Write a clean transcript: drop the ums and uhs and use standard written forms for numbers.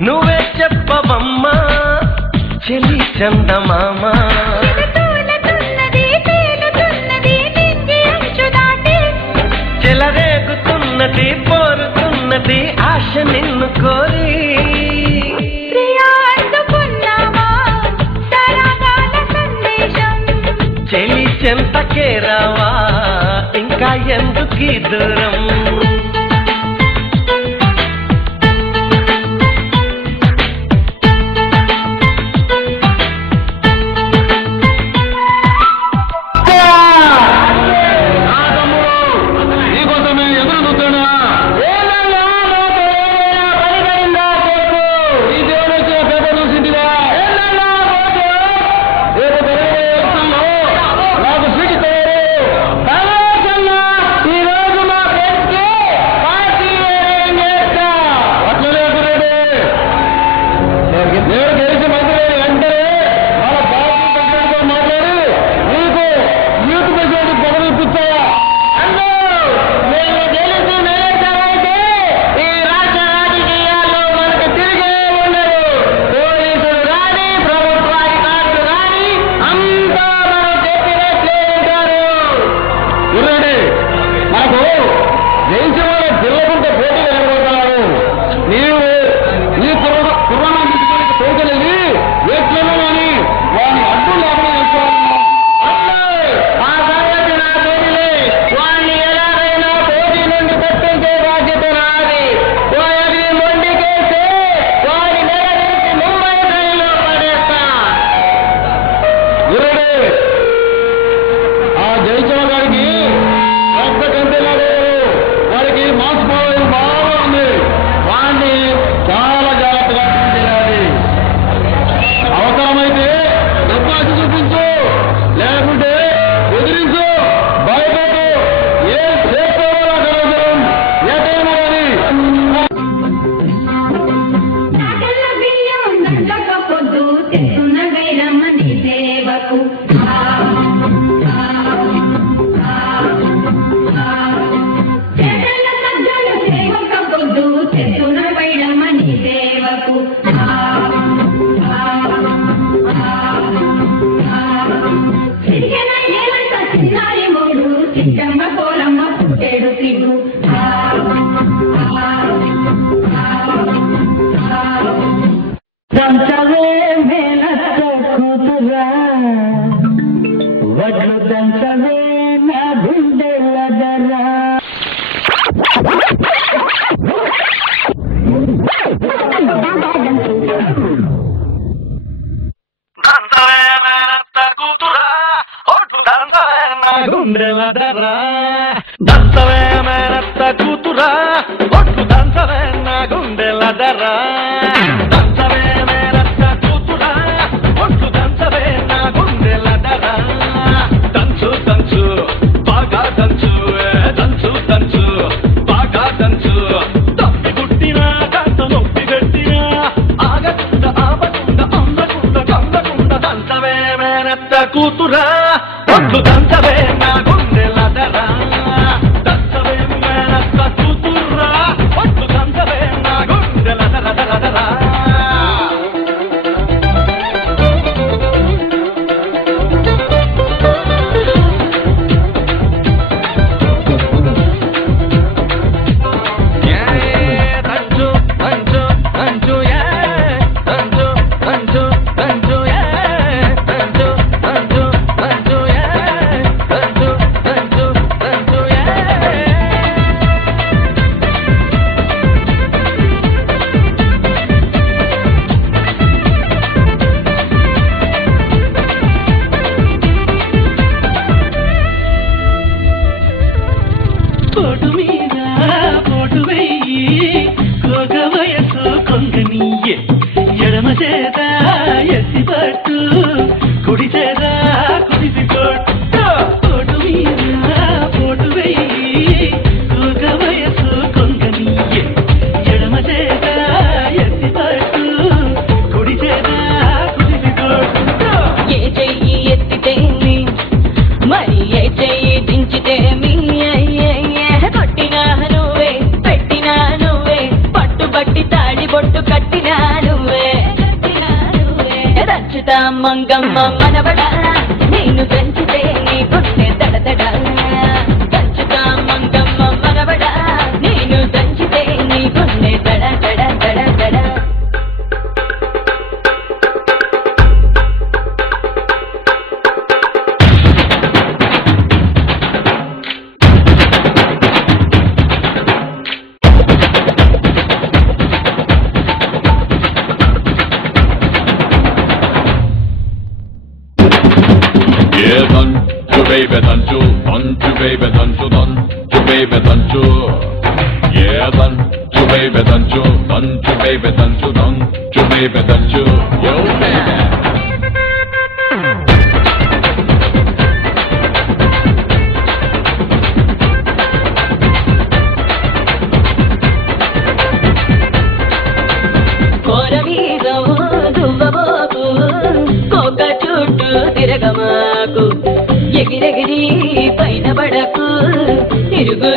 నువ్వే చెప్పవమ్మా చెలి చందమామ చెలరేగుతున్నది పోరుతున్నది ఆశ నిన్ను కోరి చెలి చెంతకే రావా ఇంకా ఎందుకీ దూరం కూతురా ఒట్టు దంచవే నా గుండెలదరా దంచవే మేనత్త కూతురా ఒట్టు దంచవే నా గుండెలదర మంగమ్మ మనవడా నేను పెంచితే నీ గుండె దడదడ దంచుతా మంగమ్మ మనవడా నేను దంచితే నీ గుండె దడ దడ దడ దడ Baby, don't you, baby, don't you, baby, don't you, yeah, don't you, baby, don't you, baby, don't you, baby, don't you, yo, baby. ఎగిరెగిరి పైన పడకు తిరుగు